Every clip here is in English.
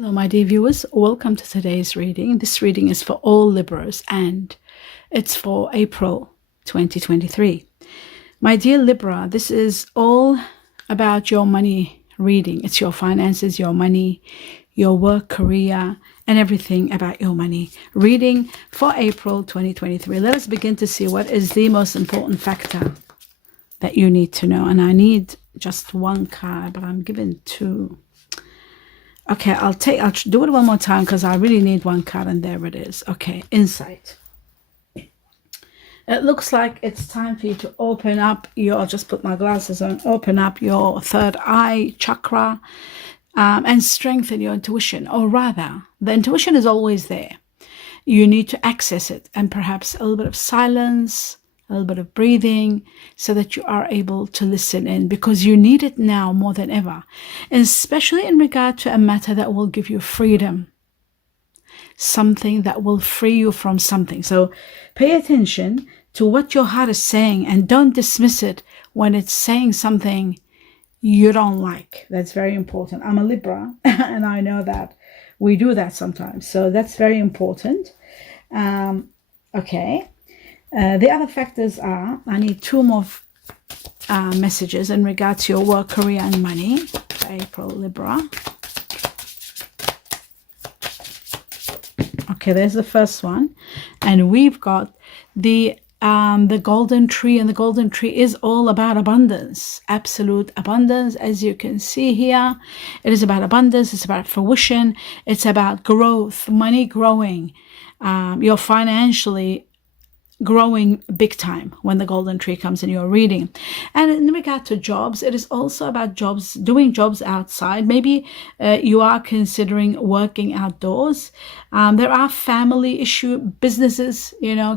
Hello, my dear viewers. Welcome to today's reading. This reading is for all Libras and it's for April 2023. My dear Libra, this is all about your money reading. It's your finances, your money, your work, career, and everything about your money. Reading for April 2023. Let us begin to see what is the most important factor that you need to know. And I need just one card, but I'm given two. Okay, I'll do it one more time because I really need one card, and there it is. Okay, insight. It looks like it's time for you to open up your, I'll just put my glasses on, open up your third eye chakra and strengthen your intuition. Or rather, the intuition is always there. You need to access it, and perhaps a little bit of silence, a little bit of breathing, so that you are able to listen in, because you need it now more than ever, and especially in regard to a matter that will give you freedom, something that will free you from something. So pay attention to what your heart is saying, and don't dismiss it when it's saying something you don't like. That's very important. I'm a Libra and I know that we do that sometimes, so that's very important. Okay. The other factors are, I need two more messages in regards to your work, career, and money for April, Libra. Okay, there's the first one. And we've got the golden tree, and the golden tree is all about abundance, absolute abundance. As you can see here, it is about abundance, it's about fruition, it's about growth, money growing. You're financially growing big time when the golden tree comes in your reading. And in regard to jobs, it is also about jobs, doing jobs outside. Maybe you are considering working outdoors. There are family issue businesses,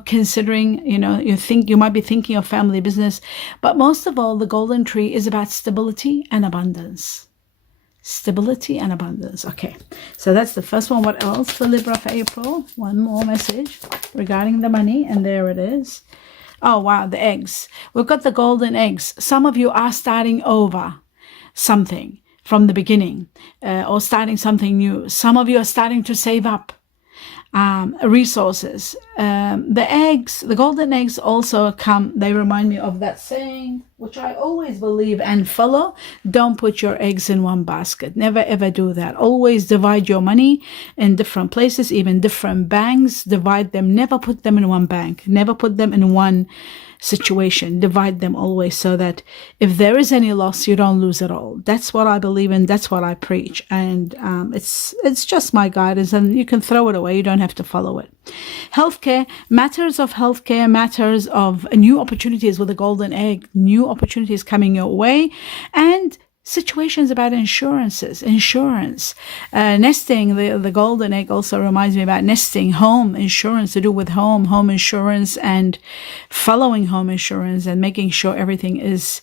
considering, you might be thinking of family business, but most of all, the golden tree is about stability and abundance. Stability and abundance. Okay, so that's the first one. What else for Libra for April? One more message regarding the money, and there it is. Oh wow, the eggs. We've got the golden eggs. Some of you are starting over something from the beginning, or starting something new. Some of you are starting to save up resources. The golden eggs also come, they remind me of that saying, which I always believe and follow: don't put your eggs in one basket. Never ever do that. Always divide your money in different places, even different banks. Divide them. Never put them in one bank. Never put them in one situation. Divide them always, so that if there is any loss, you don't lose it all. That's what I believe in. That's what I preach, and it's just my guidance, and you can throw it away. You don't have to follow it. Healthcare, matters of healthcare, matters of new opportunities with the golden egg, new opportunities coming your way, and situations about insurance, nesting. The golden egg also reminds me about nesting, home insurance, to do with home insurance, and following home insurance, and making sure everything is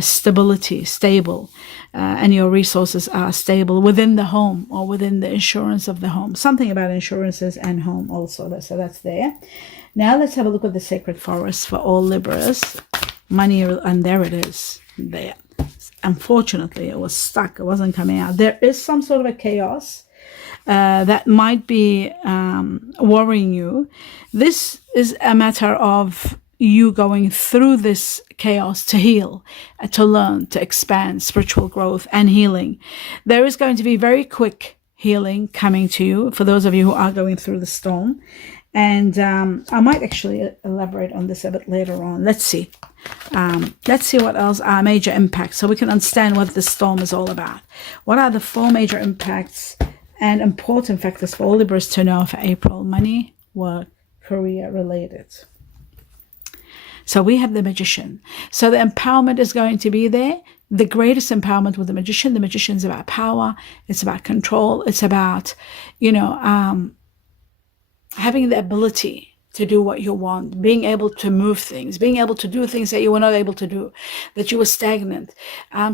stable, and your resources are stable within the home or within the insurance of the home. Something about insurances and home also. So that's there. Now let's have a look at the sacred forest for all Libras. Money, and there it is. There. Unfortunately, it was stuck. It wasn't coming out. There is some sort of a chaos that might be worrying you. This is a matter of you going through this chaos to heal, to learn, to expand, spiritual growth and healing. There is going to be very quick healing coming to you for those of you who are going through the storm. And I might actually elaborate on this a bit later on. Let's see. Let's see what else are major impacts, so we can understand what the storm is all about. What are the 4 major impacts and important factors for all Libras to know for April? Money, work, career related. So we have the Magician. So the empowerment is going to be there. The greatest empowerment with the Magician. The Magician is about power. It's about control. It's about, having the ability to do what you want, being able to move things, being able to do things that you were not able to do, that you were stagnant.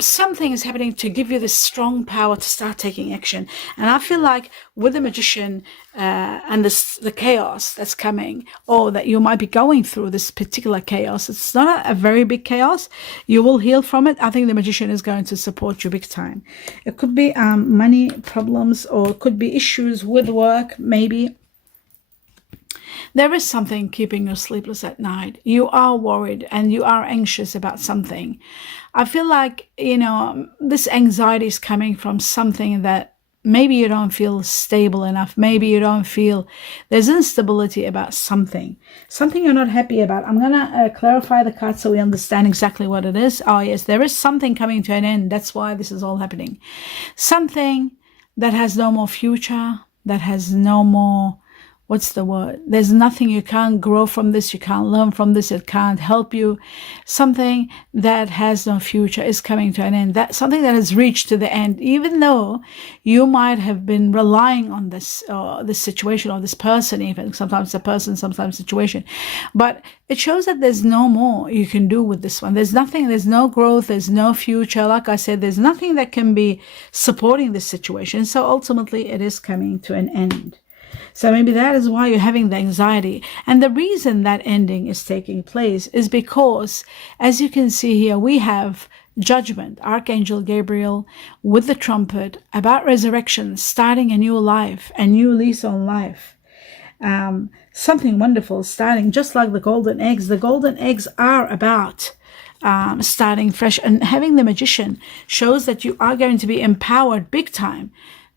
Something is happening to give you this strong power to start taking action. And I feel like with the Magician and the chaos that's coming, or that you might be going through this particular chaos, it's not a very big chaos. You will heal from it. I think the Magician is going to support you big time. It could be money problems, or it could be issues with work, maybe. There is something keeping you sleepless at night. You are worried and you are anxious about something. I feel like, this anxiety is coming from something that maybe you don't feel stable enough. Maybe you don't feel there's instability about something you're not happy about. I'm going to clarify the card so we understand exactly what it is. Oh, yes, there is something coming to an end. That's why this is all happening. Something that has no more future, that has no more, what's the word? There's nothing, you can't grow from this, you can't learn from this, it can't help you. Something that has no future is coming to an end. That something that has reached to the end, even though you might have been relying on this situation, or this person, even sometimes the person, sometimes situation. But it shows that there's no more you can do with this one. There's nothing, there's no growth, there's no future. Like I said, there's nothing that can be supporting this situation. So ultimately it is coming to an end. So maybe that is why you're having the anxiety. And the reason that ending is taking place is because, as you can see here, we have judgment, Archangel Gabriel with the trumpet, about resurrection, starting a new life, a new lease on life. Something wonderful starting, just like the golden eggs. The golden eggs are about starting fresh. And having the Magician shows that you are going to be empowered big time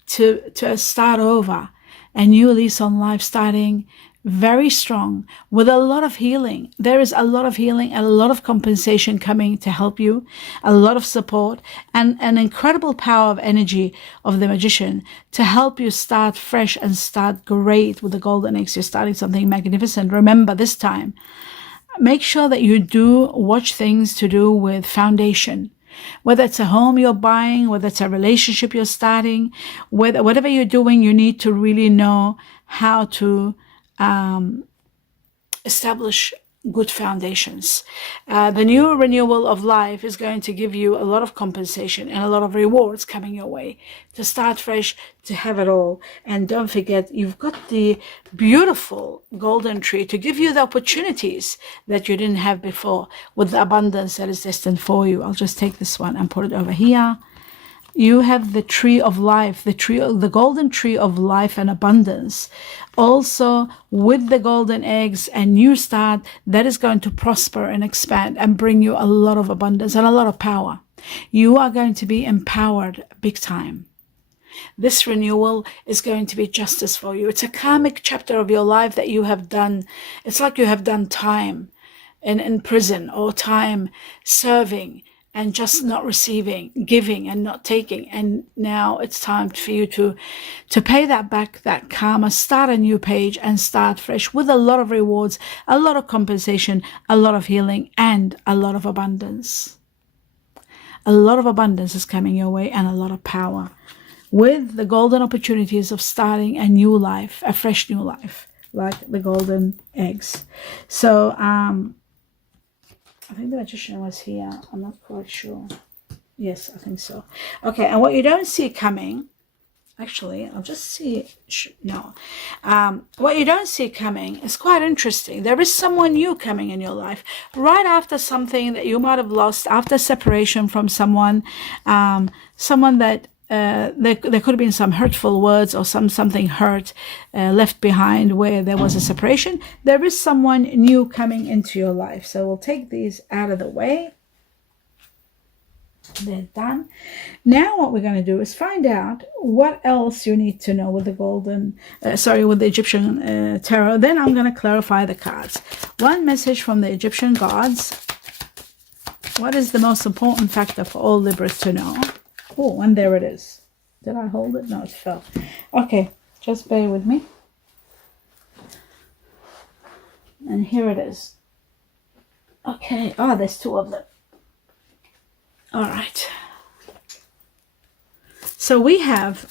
to start over. A new lease on life, starting very strong with a lot of healing. There is a lot of healing and a lot of compensation coming to help you, a lot of support, and an incredible power of energy of the Magician to help you start fresh and start great with the golden eggs. You're starting something magnificent. Remember, this time, make sure that you do watch things to do with foundation. Whether it's a home you're buying, whether it's a relationship you're starting, whatever you're doing, you need to really know how to establish good foundations. The new renewal of life is going to give you a lot of compensation and a lot of rewards coming your way to start fresh, to have it all. And don't forget, you've got the beautiful golden tree to give you the opportunities that you didn't have before, with the abundance that is destined for you. I'll just take this one and put it over here. You have the tree of life, the golden tree of life and abundance. Also with the golden eggs, a new start that is going to prosper and expand and bring you a lot of abundance and a lot of power. You are going to be empowered big time. This renewal is going to be justice for you. It's a karmic chapter of your life that you have done. It's like you have done time in prison, or time serving and just not receiving, giving and not taking. And now it's time for you to pay that back, that karma, start a new page and start fresh with a lot of rewards, a lot of compensation, a lot of healing, and a lot of abundance. A lot of abundance is coming your way, and a lot of power, with the golden opportunities of starting a new life, a fresh new life, like the golden eggs. So, I think the Magician was here. I'm not quite sure. Yes, I think so. Okay, and what you don't see coming, actually, I'll just see. No. What you don't see coming is quite interesting. There is someone new coming in your life right after something that you might have lost, after separation from someone, someone that there could have been some hurtful words or something hurt left behind where there was a separation. There is someone new coming into your life. So we'll take these out of the way. They're done. Now what we're going to do is find out what else you need to know with the with the Egyptian tarot. Then I'm going to clarify the cards. One message from the Egyptian gods. What is the most important factor for all Libras to know? Oh, and there it is. Did I hold it? No, it fell. Okay, just bear with me. And here it is. Okay. Oh, there's two of them. All right. So we have,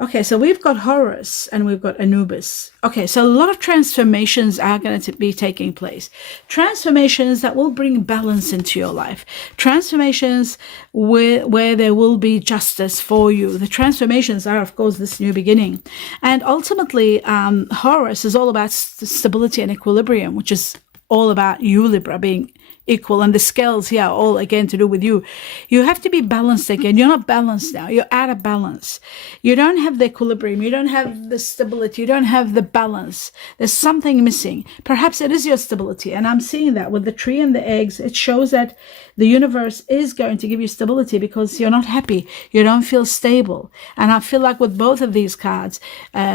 Okay, so we've got Horus and we've got Anubis. Okay, so a lot of transformations are going to be taking place. Transformations that will bring balance into your life. Transformations where there will be justice for you. The transformations are, of course, this new beginning. And ultimately, Horus is all about stability and equilibrium, which is all about you, Libra, being equal, and the scales here are all again to do with you. You have to be balanced again. You're not balanced now. You're out of balance. You don't have the equilibrium. You don't have the stability. You don't have the balance. There's something missing. Perhaps it is your stability. And I'm seeing that with the tree and the eggs. It shows that the universe is going to give you stability because you're not happy. You don't feel stable. And I feel like with both of these cards,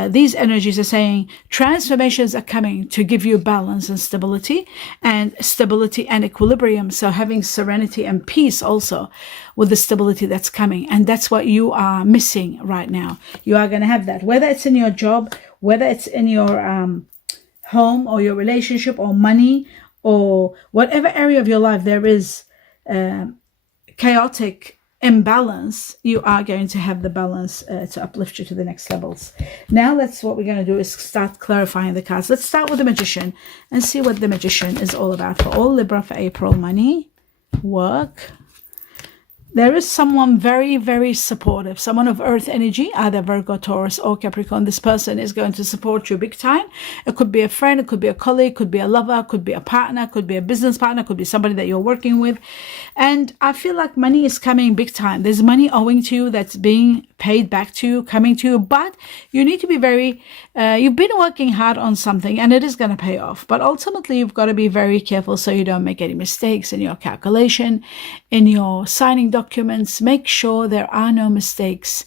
these energies are saying transformations are coming to give you balance and stability and equilibrium. So having serenity and peace also with the stability that's coming. And that's what you are missing right now. You are going to have that, whether it's in your job, whether it's in your home or your relationship or money or whatever area of your life there is chaotic imbalance, you are going to have the balance to uplift you to the next levels. Now what we're going to do is start clarifying the cards. Let's start with the Magician and see what the Magician is all about for all Libra for April. Money, work. There is someone very, very supportive, someone of earth energy, either Virgo, Taurus, or Capricorn. This person is going to support you big time. It could be a friend, it could be a colleague, could be a lover, could be a partner, could be a business partner, could be somebody that you're working with. And I feel like money is coming big time. There's money owing to you that's being paid back to you, coming to you, but you need to be very, you've been working hard on something and it is going to pay off. But ultimately, you've got to be very careful so you don't make any mistakes in your calculation, in your signing documents. Make sure there are no mistakes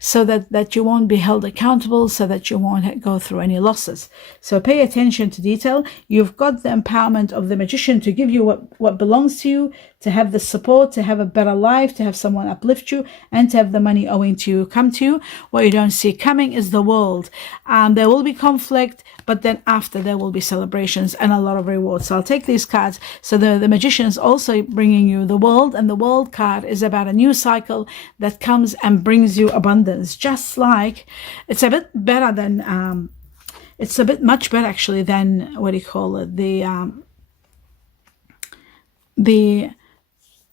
so that you won't be held accountable, so that you won't go through any losses. So pay attention to detail. You've got the empowerment of the Magician to give you what belongs to you, to have the support, to have a better life, to have someone uplift you, and to have the money owing to you come to you. What you don't see coming is the world. There will be conflict, but then after there will be celebrations and a lot of rewards. So I'll take these cards. So the Magician is also bringing you the world, and the world card is about a new cycle that comes and brings you abundance. Just like it's a bit better than, it's a bit much better actually than, what do you call it?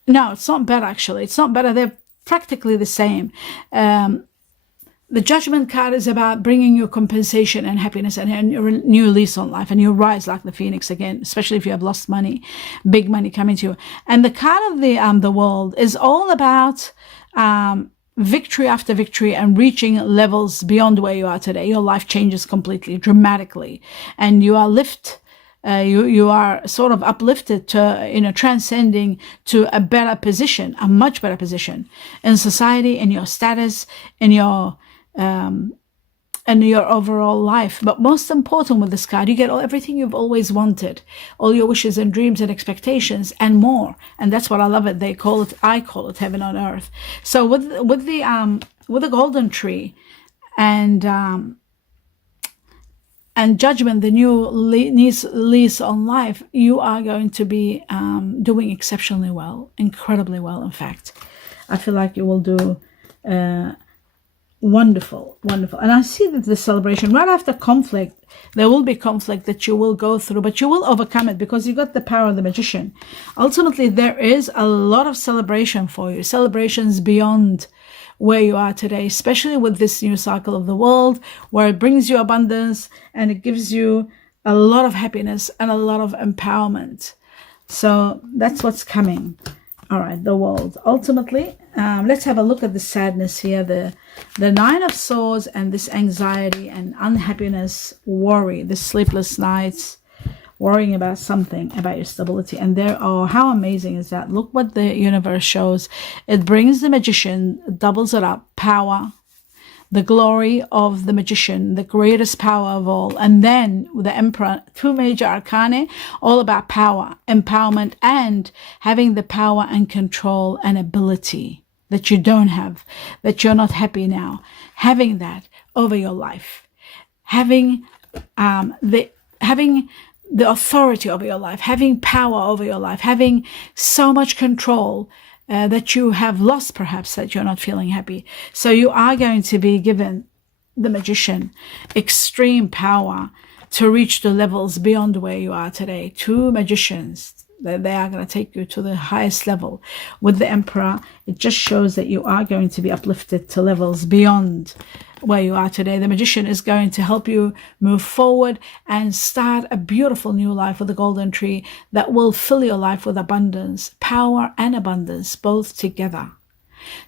No, it's not better actually. It's not better. They're practically the same. The Judgment card is about bringing you compensation and happiness and a new lease on life, and you rise like the phoenix again, especially if you have lost money, big money coming to you. And the card of the world is all about victory after victory and reaching levels beyond where you are today. Your life changes completely, dramatically, and you are you are sort of uplifted to, transcending to a better position, a much better position in society, in your status, in your overall life. But most important with this card, you get everything you've always wanted, all your wishes and dreams and expectations and more. And that's what I love it. I call it heaven on earth. So with the golden tree and Judgment, the new lease on life, you are going to be doing exceptionally well, incredibly well. In fact, I feel like you will do wonderful. And I see that the celebration right after conflict, there will be conflict that you will go through, but you will overcome it because you got the power of the Magician. Ultimately, there is a lot of celebration for you, celebrations beyond where you are today, especially with this new cycle of the world, where it brings you abundance and it gives you a lot of happiness and a lot of empowerment. So that's what's coming. All right, the world. Ultimately, let's have a look at the sadness here, the Nine of Swords, and this anxiety and unhappiness, worry, the sleepless nights, worrying about something, about your stability. And how amazing is that? Look what the universe shows. It brings the Magician, doubles it up, power, the glory of the Magician, the greatest power of all. And then the Emperor, two major arcana, all about power, empowerment, and having the power and control and ability that you don't have, that you're not happy now, having that over your life, having the authority over your life, having power over your life, having so much control that you have lost, perhaps, that you're not feeling happy. So you are going to be given the Magician, extreme power to reach the levels beyond where you are today. Two magicians, they are going to take you to the highest level. With the Emperor, it just shows that you are going to be uplifted to levels beyond where you are today. The Magician is going to help you move forward and start a beautiful new life with the golden tree that will fill your life with abundance, power and abundance, both together.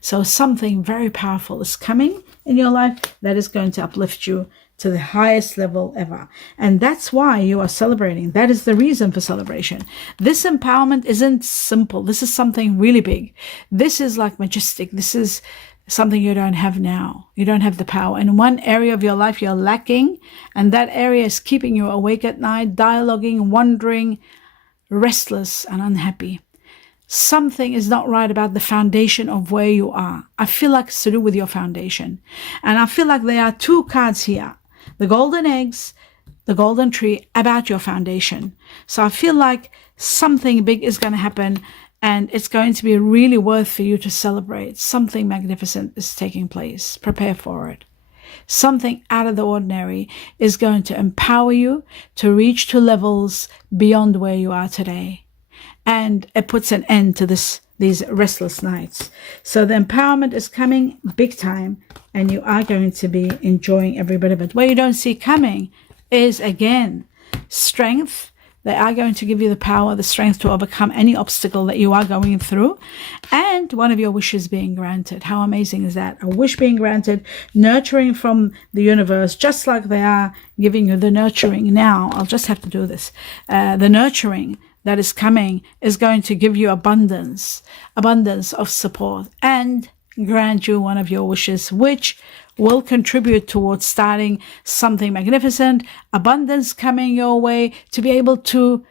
So something very powerful is coming in your life that is going to uplift you to the highest level ever. And that's why you are celebrating. That is the reason for celebration. This empowerment isn't simple. This is something really big. This is like majestic. This is something you don't have now. You don't have the power. In one area of your life you're lacking, and that area is keeping you awake at night, dialoguing, wondering, restless and unhappy. Something is not right about the foundation of where you are. I feel like it's to do with your foundation. And I feel like there are two cards here. The golden eggs, the golden tree, about your foundation. So I feel like something big is going to happen, and it's going to be really worth for you to celebrate. Something magnificent is taking place. Prepare for it. Something out of the ordinary is going to empower you to reach to levels beyond where you are today. And it puts an end to these restless nights. So the empowerment is coming big time, and you are going to be enjoying every bit of it. What you don't see coming is, again, strength. They are going to give you the power, the strength to overcome any obstacle that you are going through, and one of your wishes being granted. How amazing is that? A wish being granted, nurturing from the universe, just like they are giving you the nurturing now. I'll just have to do this. The nurturing that is coming is going to give you abundance of support, and grant you one of your wishes, which will contribute towards starting something magnificent, abundance coming your way to be able to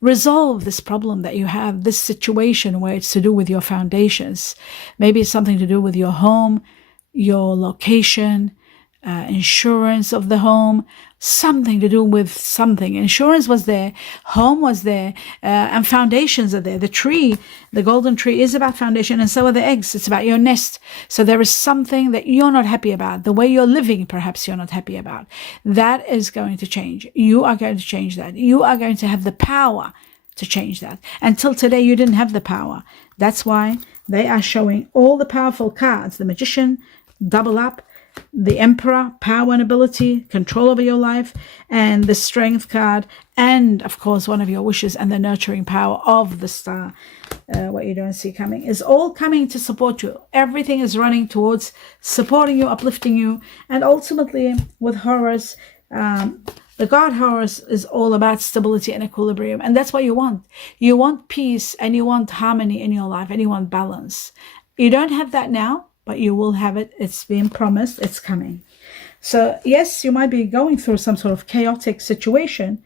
resolve this problem that you have, this situation where it's to do with your foundations. Maybe it's something to do with your home, your location, insurance of the home, something to do with something. Insurance was there, home was there, and foundations are there. The tree, the golden tree, is about foundation, and so are the eggs. It's about your nest. So there is something that you're not happy about. The way you're living, perhaps you're not happy about. That is going to change. You are going to change that. You are going to have the power to change that. Until today, you didn't have the power. That's why they are showing all the powerful cards. The Magician, double up, the Emperor, power and ability, control over your life, and the Strength card, and of course one of your wishes, and the nurturing power of the Star. What you don't see coming is all coming to support you. Everything is running towards supporting you, uplifting you, and ultimately with Horus, the god Horus is all about stability and equilibrium, and that's what you want. You want peace, and you want harmony in your life, and you want balance. You don't have that now, but you will have it. It's been promised. It's coming. So yes, you might be going through some sort of chaotic situation,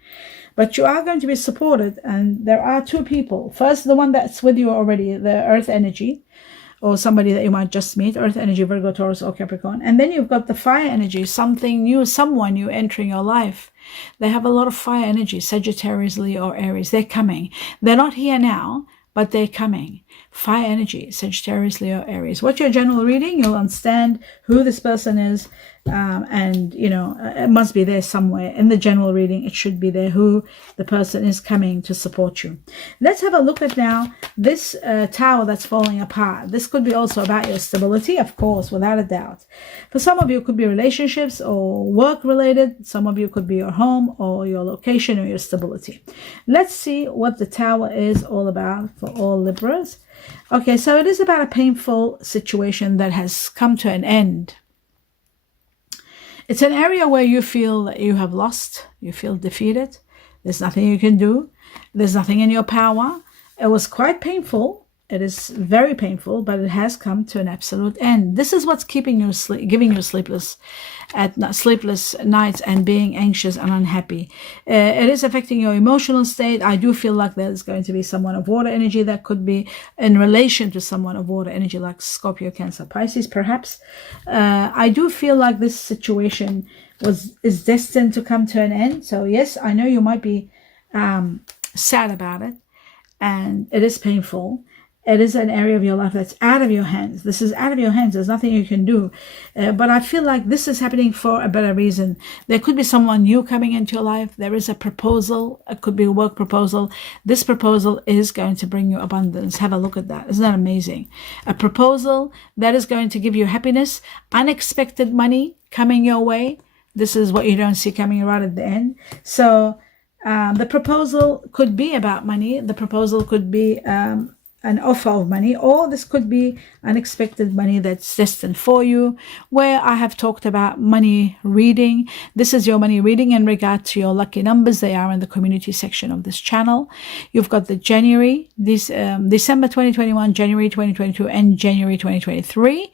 but you are going to be supported. And there are two people. First, the one that's with you already, the earth energy, or somebody that you might just meet, earth energy, Virgo, Taurus, or Capricorn. And then you've got the fire energy, something new, someone new entering your life. They have a lot of fire energy, Sagittarius, Leo, or Aries. They're coming. They're not here now, but they're coming. Fire energy, Sagittarius, Leo, Aries. What's your general reading? You'll understand who this person is, and it must be there somewhere in the general reading. It should be there who the person is coming to support you. Let's have a look at now this tower that's falling apart. This could be also about your stability, of course, without a doubt. For some of you, it could be relationships or work related. Some of you could be your home or your location or your stability. Let's see what the tower is all about for all Libras. Okay, so it is about a painful situation that has come to an end. It's an area where you feel that you have lost, you feel defeated. There's nothing you can do. There's nothing in your power. It was quite painful. It is very painful, but it has come to an absolute end. This is what's keeping you giving you sleepless nights and being anxious and unhappy. It is affecting your emotional state. I do feel like there's going to be someone of water energy that could be in relation to someone of water energy, like Scorpio, Cancer, Pisces, perhaps. I do feel like this situation is destined to come to an end. So yes, I know you might be sad about it, and it is painful. It is an area of your life that's out of your hands. This is out of your hands. There's nothing you can do. But I feel like this is happening for a better reason. There could be someone new coming into your life. There is a proposal. It could be a work proposal. This proposal is going to bring you abundance. Have a look at that. Isn't that amazing? A proposal that is going to give you happiness, unexpected money coming your way. This is what you don't see coming right at the end. So the proposal could be about money. The proposal could be an offer of money, or this could be unexpected money that's destined for you, where I have talked about money reading. This is your money reading in regard to your lucky numbers. They are in the community section of this channel. You've got the December 2021, January 2022, and January 2023.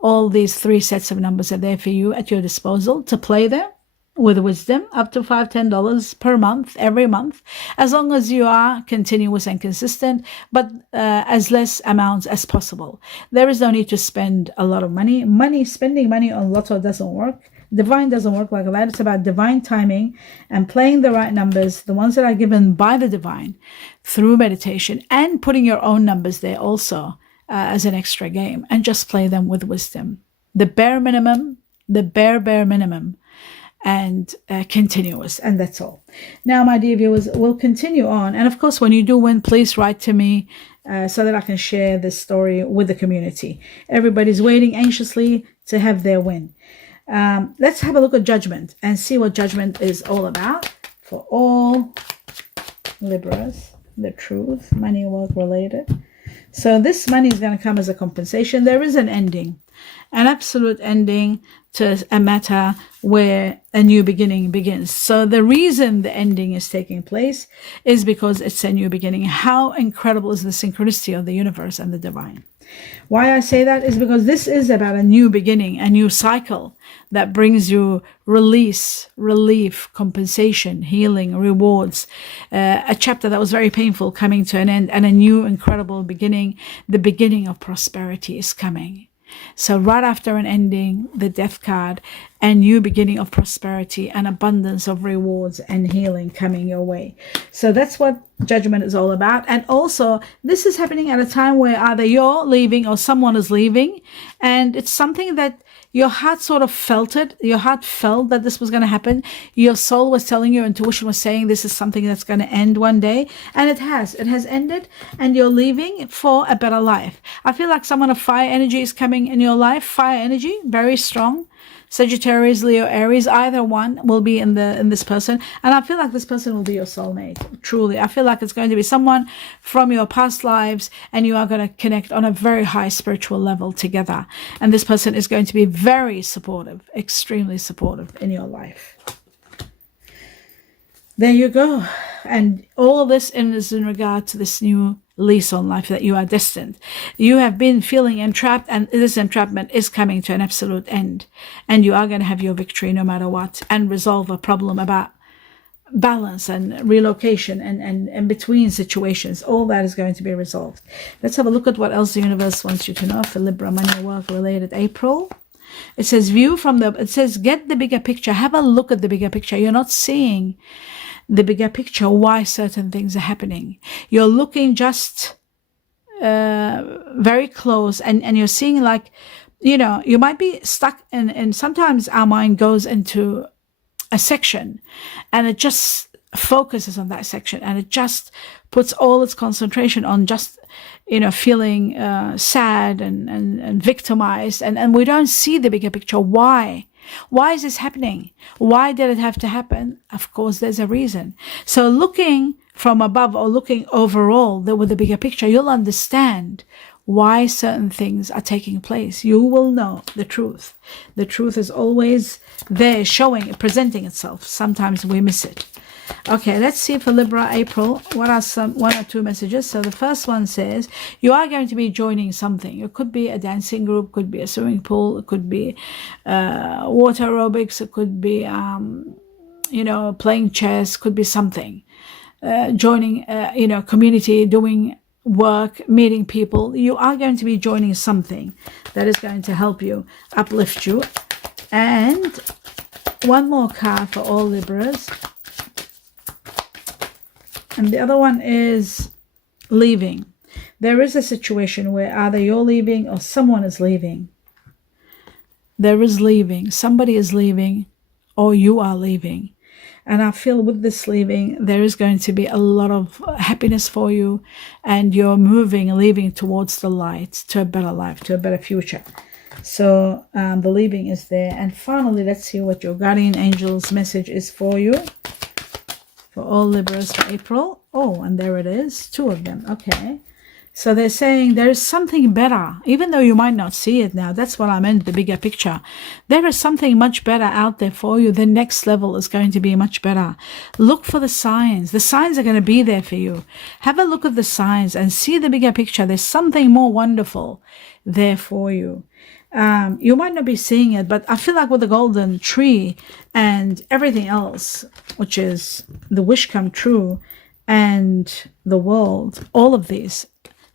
All these 3 sets of numbers are there for you at your disposal to play them with wisdom, up to $5, $10 per month, every month, as long as you are continuous and consistent, but as less amounts as possible. There is no need to spend a lot of money. Spending money on lotto doesn't work. Divine doesn't work like that. It's about divine timing and playing the right numbers, the ones that are given by the divine through meditation, and putting your own numbers there also as an extra game, and just play them with wisdom. The bare minimum, the bare minimum, and continuous, and that's all. Now, my dear viewers, we'll continue on, and of course, when you do win, please write to me so that I can share this story with the community. Everybody's waiting anxiously to have their win. Let's have a look at judgment and see what judgment is all about for all Libras. The truth, money, work related. So this money is going to come as a compensation. There is an ending, an absolute ending to a matter where a new beginning begins. So the reason the ending is taking place is because it's a new beginning. How incredible is the synchronicity of the universe and the divine? Why I say that is because this is about a new beginning, a new cycle that brings you release, relief, compensation, healing, rewards, a chapter that was very painful coming to an end, and a new incredible beginning. The beginning of prosperity is coming. So right after an ending, the death card, a new beginning of prosperity and abundance of rewards and healing coming your way. So that's what judgment is all about. And also, this is happening at a time where either you're leaving or someone is leaving, and it's something that your heart sort of felt it. Your heart felt that this was going to happen. Your soul was telling you, intuition was saying this is something that's going to end one day. And it has. It has ended, and you're leaving for a better life. I feel like someone of fire energy is coming in your life. Fire energy, very strong. Sagittarius, Leo, Aries, either one will be in this person, and I feel like this person will be your soulmate. Truly, I feel like it's going to be someone from your past lives, and you are going to connect on a very high spiritual level together. And this person is going to be very supportive, extremely supportive in your life. There you go. And all this is in regard to this new lease on life that you are destined. You have been feeling entrapped, and this entrapment is coming to an absolute end. And you are going to have your victory no matter what, and resolve a problem about balance and relocation and between situations. All that is going to be resolved. Let's have a look at what else the universe wants you to know for Libra money work related April. It says it says get the bigger picture. Have a look at the bigger picture. You're not seeing the bigger picture, why certain things are happening. You're looking just very close, and you're seeing, like, you might be stuck and sometimes our mind goes into a section and it just focuses on that section, and it just puts all its concentration on just feeling sad and victimized, and we don't see the bigger picture. Why is this happening? Why did it have to happen? Of course, there's a reason. So looking from above, or looking overall with the bigger picture, you'll understand why certain things are taking place. You will know the truth. The truth is always there, presenting itself. Sometimes we miss it. Okay, let's see for Libra April. What are one or two messages? So the first one says you are going to be joining something. It could be a dancing group, could be a swimming pool, it could be water aerobics, it could be playing chess, could be something. Joining community, doing work, meeting people. You are going to be joining something that is going to help you, uplift you. And one more card for all Libras. And the other one is leaving. there is a situation where either you're leaving or someone is leaving. There is leaving. Somebody is leaving, or you are leaving. And I feel with this leaving, there is going to be a lot of happiness for you, and you're leaving towards the light, to a better life, to a better future. So the leaving is there. And finally, let's see what your guardian angel's message is for you. For all Libras for April. Oh, and there it is. 2 of them. Okay. So they're saying there is something better, even though you might not see it now. That's what I meant, the bigger picture. There is something much better out there for you. The next level is going to be much better. Look for the signs. The signs are going to be there for you. Have a look at the signs and see the bigger picture. There's something more wonderful there for you. You might not be seeing it, but I feel like with the golden tree and everything else, which is the wish come true and the world, all of these,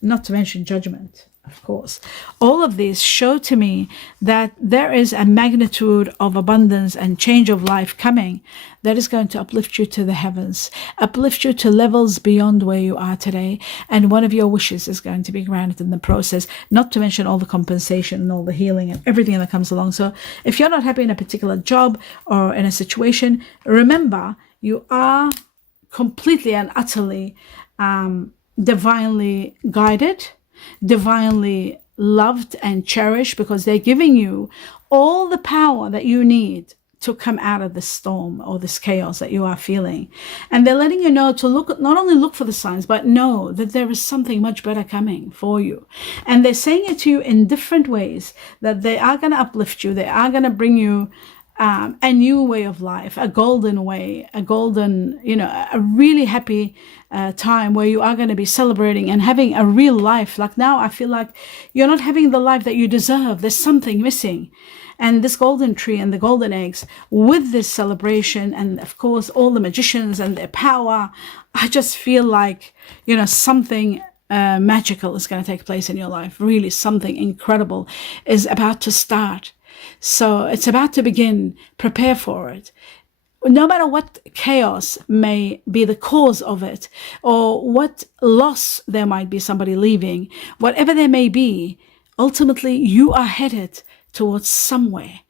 not to mention judgment, of course, all of these show to me that there is a magnitude of abundance and change of life coming that is going to uplift you to the heavens, uplift you to levels beyond where you are today. And one of your wishes is going to be granted in the process, not to mention all the compensation and all the healing and everything that comes along. So if you're not happy in a particular job or in a situation, remember you are completely and utterly divinely guided, divinely loved and cherished, because they're giving you all the power that you need to come out of this storm or this chaos that you are feeling. And they're letting you know to look, not only look for the signs, but know that there is something much better coming for you. And they're saying it to you in different ways, that they are going to uplift you. They are going to bring you a new way of life, a golden way, a golden, a really happy time where you are going to be celebrating and having a real life. Like now, I feel like you're not having the life that you deserve. There's something missing. And this golden tree and the golden eggs with this celebration, and of course, all the magicians and their power, I just feel like, something magical is going to take place in your life. Really, something incredible is about to start. So it's about to begin. Prepare for it. No matter what chaos may be the cause of it, or what loss there might be, somebody leaving, whatever there may be, ultimately you are headed towards somewhere.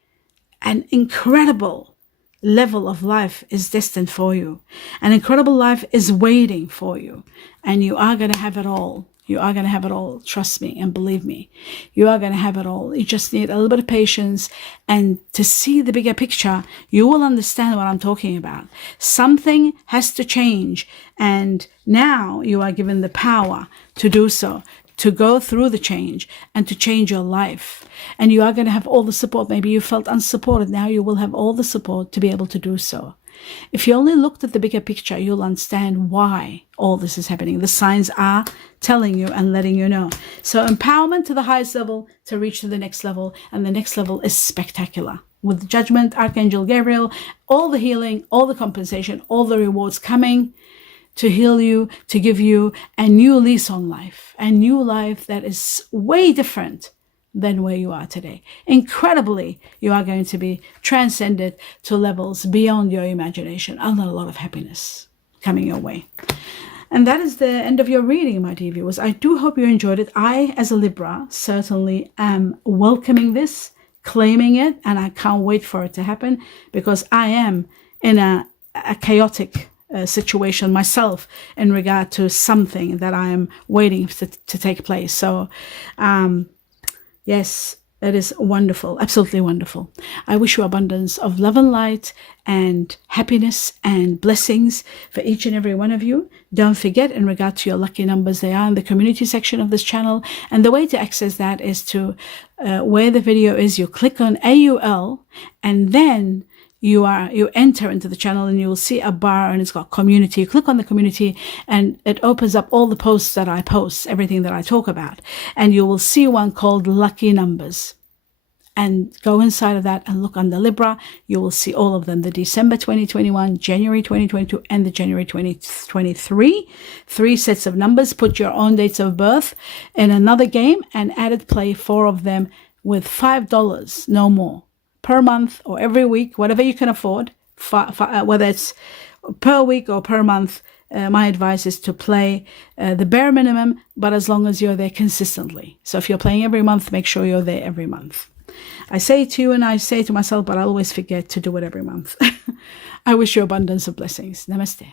An incredible level of life is destined for you. An incredible life is waiting for you. And you are going to have it all. You are going to have it all. Trust me and believe me. You are going to have it all. You just need a little bit of patience, and to see the bigger picture, you will understand what I'm talking about. Something has to change, and now you are given the power to do so, to go through the change and to change your life. And you are going to have all the support. Maybe you felt unsupported. Now you will have all the support to be able to do so. If you only looked at the bigger picture, you'll understand why all this is happening. The signs are telling you and letting you know. So empowerment to the highest level to reach to the next level. And the next level is spectacular. With judgment, Archangel Gabriel, all the healing, all the compensation, all the rewards coming to heal you, to give you a new lease on life. A new life that is way different than where you are today. Incredibly, you are going to be transcended to levels beyond your imagination, and a lot of happiness coming your way. And that is the end of your reading, my dear viewers. I do hope you enjoyed it. I, as a Libra, certainly am welcoming this, claiming it, and I can't wait for it to happen, because I am in a chaotic situation myself in regard to something that I am waiting to take place. So, yes, it is wonderful, absolutely wonderful. I wish you abundance of love and light and happiness and blessings for each and every one of you. Don't forget, in regard to your lucky numbers, they are in the community section of this channel. And the way to access that is to, where the video is, you click on AUL, and then you enter into the channel, and you will see a bar, and it's got community. You click on the community, and it opens up all the posts that I post, everything that I talk about. And you will see one called Lucky Numbers. And go inside of that and look under Libra. You will see all of them. The December 2021, January 2022, and the January 2023. 3 sets of numbers. Put your own dates of birth in another game and play 4 of them with $5, no more, per month or every week, whatever you can afford, whether it's per week or per month. my advice is to play the bare minimum, but as long as you're there consistently. So if you're playing every month, make sure you're there every month. I say to you and I say to myself, but I always forget to do it every month. I wish you abundance of blessings. Namaste.